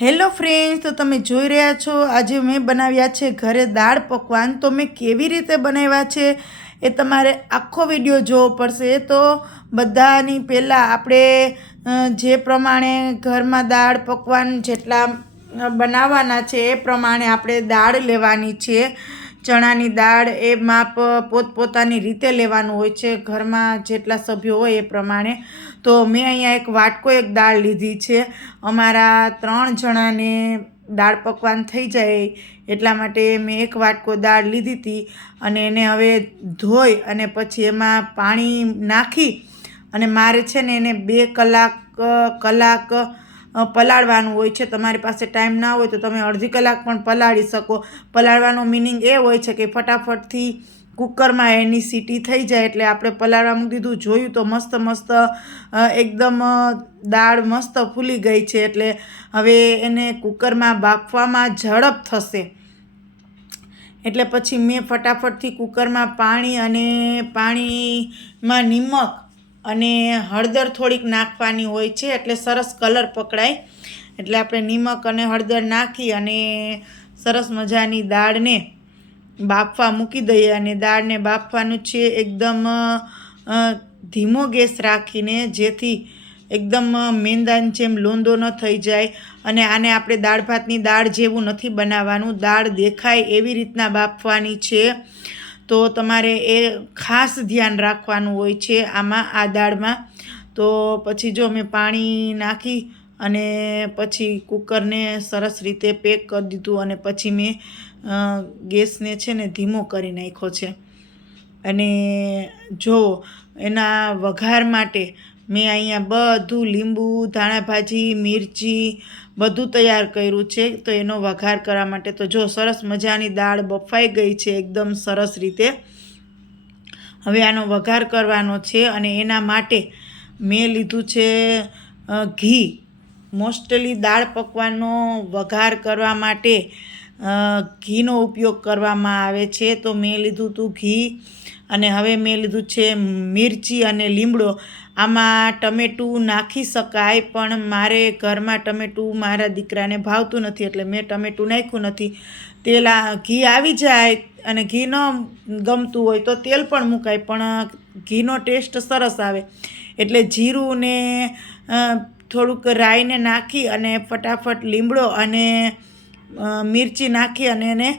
Hello friends, તો તમે જોઈ રહ્યા છો, આજે મેં બનાવ્યા છે ઘરે દાળ પકવાન. તો મેં કેવી રીતે બનાવ્યા છે એ તમારે આખો વીડિયો જોવો પડશે. તો બધાની પહેલાં આપણે જે પ્રમાણે ઘરમાં દાળ પકવાન જેટલા બનાવવાના છે એ પ્રમાણે આપણે દાળ લેવાની છે. ચણાની દાળ એ માપ પોતપોતાની રીતે લેવાનું હોય છે. ઘરમાં જેટલા સભ્યો હોય એ પ્રમાણે. તો મેં અહીંયા એક વાટકો, એક દાળ લીધી છે. અમારા ત્રણ જણાને દાળ પકવાન થઈ જાય એટલા માટે મેં એક વાટકો દાળ લીધી હતી અને એને હવે ધોઈ અને પછી એમાં પાણી નાખી અને મારે છે ને એને બે કલાક કલાક પલાળવાનું હોય છે. તમારી પાસે ટાઈમ ના હોય તો તમે અડધી કલાક પણ પલાળી શકો. પલાળવાનો મિનિંગ એ હોય છે કે ફટાફટથી કુકરમાં એની સીટી થઈ જાય એટલે આપણે પલાળવા મૂકી દીધું જોયું તો મસ્ત મસ્ત એકદમ દાળ મસ્ત ફૂલી ગઈ છે એટલે હવે એને કુકરમાં બાફવામાં ઝડપ થશે. એટલે પછી મેં ફટાફટથી કુકરમાં પાણી અને પાણીમાં નિમક અને હળદર થોડીક નાખવાની હોય છે એટલે સરસ કલર પકડાય. એટલે આપણે નિમક અને હળદર નાખી અને સરસ મજાની દાળને બાફવા મૂકી દઈએ અને દાળને બાફવાનું છે એકદમ ધીમો ગેસ રાખીને, જેથી એકદમ મેંદાની જેમ લોંદો ન થઈ જાય અને આને આપણે દાળ ભાતની દાળ જેવું નથી બનાવવાનું. દાળ દેખાય એવી રીતના બાફવાની છે. તો તમારે એ ખાસ ધ્યાન રાખવાનું હોય છે આમાં, આ દાળમાં. તો પછી જો મેં પાણી નાખી અને પછી કુકરને સરસ રીતે પેક કરી દીધું અને પછી મેં ગેસને છે ને ધીમો કરી નાખ્યો છે. અને જો એના વઘાર માટે મેં અહીંયા બધું લીંબુ, ધાણા ભાજી, મિરચી બધું તૈયાર કર્યું છે. તો એનો વઘાર કરવા માટે તો જો સરસ મજાની દાળ બફાઈ ગઈ છે એકદમ સરસ રીતે. હવે આનો વઘાર કરવાનો છે અને એના માટે મેં લીધું છે ઘી. મોસ્ટલી દાળ પકવાનો વઘાર કરવા માટે ઘીનો ઉપયોગ કરવામાં આવે છે. તો મેં લીધું હતું ઘી અને હવે મેં લીધું છે મિરચી અને લીમડો. આમાં ટમેટું નાખી શકાય, પણ મારે ઘરમાં ટમેટું મારા દીકરાને ભાવતું નથી, એટલે મેં ટમેટું નાખ્યું નથી. તેલ ઘી આવી જાય અને ઘી ન ગમતું હોય તો તેલ પણ મુકાય, પણ ઘીનો ટેસ્ટ સરસ આવે. એટલે જીરું ને થોડુંક રાઈને નાખી અને ફટાફટ લીમડો અને મિરચી નાખી અને એને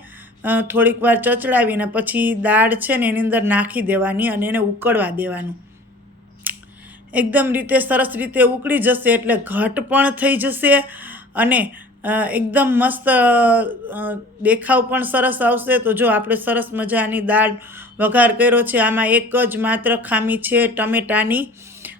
થોડીક વાર ચચડાવીને પછી દાળ છે ને એની અંદર નાખી દેવાની અને એને ઉકળવા દેવાનું. એકદમ રીતે સરસ રીતે ઉકળી જશે એટલે ઘટ પણ થઈ જશે અને એકદમ મસ્ત દેખાવ પણ સરસ આવશે. તો જો આપણે સરસ મજાની દાળ વઘાર કર્યો છે, આમાં એક જ માત્ર ખામી છે ટમેટાની.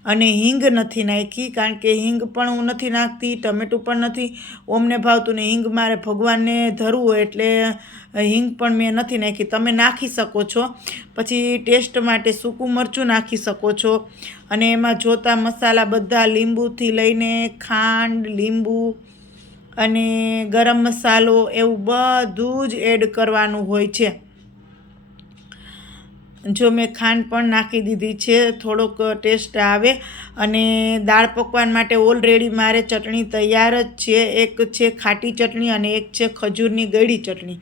અને હિંગ નથી નાખી, કારણ કે હિંગ પણ હું નથી નાખતી, ટમેટું પણ નથી. ઓમને ભાવતું ને હિંગ મારે ભગવાનને ધરવું હોય એટલે હિંગ પણ મેં નથી નાખી. તમે નાખી શકો છો. પછી ટેસ્ટ માટે સૂકું મરચું નાખી શકો છો. અને એમાં જોતા મસાલા બધા લીંબુથી લઈને ખાંડ, લીંબુ અને ગરમ મસાલો એવું બધું જ એડ કરવાનું હોય છે. જો મેં ખાંડ પણ નાખી દીધી છે, થોડોક ટેસ્ટ આવે. અને દાળ પકવાન માટે ઓલરેડી મારે ચટણી તૈયાર જ છે. એક છે ખાટી ચટણી અને એક છે ખજૂરની ગળી ચટણી.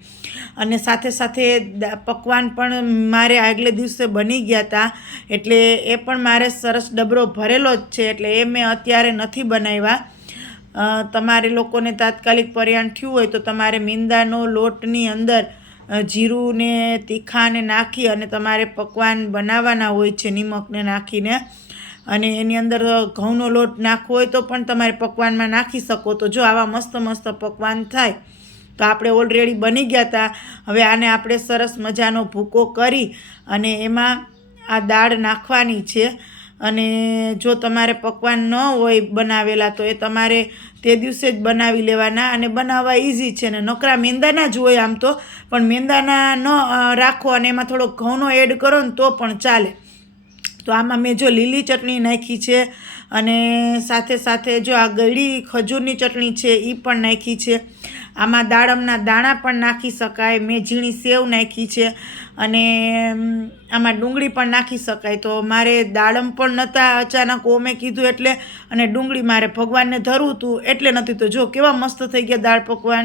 અને સાથે સાથે પકવાન પણ મારે આગલે દિવસે બની ગયા હતા એટલે એ પણ મારે સરસ ડબરો ભરેલો જ છે, એટલે એ મેં અત્યારે નથી બનાવ્યા. તમારે લોકોને તાત્કાલિક પર્યાણ થયું હોય તો તમારે મીંદાનો લોટની અંદર જીરું ને તીખાને નાખી અને તમારે પકવાન બનાવવાના હોય છે, નિમકને નાખીને. અને એની અંદર ઘઉંનો લોટ નાખવો હોય તો પણ તમારે પકવાનમાં નાખી શકો. તો જો આવા મસ્ત મસ્ત પકવાન થાય. તો આપણે ઓલરેડી બની ગયા હતા હવે આને આપણે સરસ મજાનો ભૂકો કરી અને એમાં આ દાળ નાખવાની છે. અને જો તમારે પકવાન ન હોય બનાવેલા, તો એ તમારે તે દિવસે જ બનાવી લેવાના. અને બનાવવા ઇઝી છે ને. નકરા મેંદાના જ હોય આમ તો. પણ મેંદાના ન રાખો અને એમાં થોડો ઘઉંનો એડ કરો ને તો પણ ચાલે. તો આમાં મેં જો લીલી ચટણી નાખી છે અને સાથે સાથે જો આ ગળી ખજૂરની ચટણી છે એ પણ નાખી છે. આમાં દાડમના દાણા પણ નાખી શકાય મેં ઝીણી સેવ નાખી છે અને આમાં ડુંગળી પણ નાખી શકાય. તો મારે દાડમ પણ નહોતા અચાનક ઓમે કીધું એટલે, અને ડુંગળી મારે ભગવાનને ધરવું હતું એટલે નથી. તો જો કેવા મસ્ત થઈ ગયા દાળ પકવાન.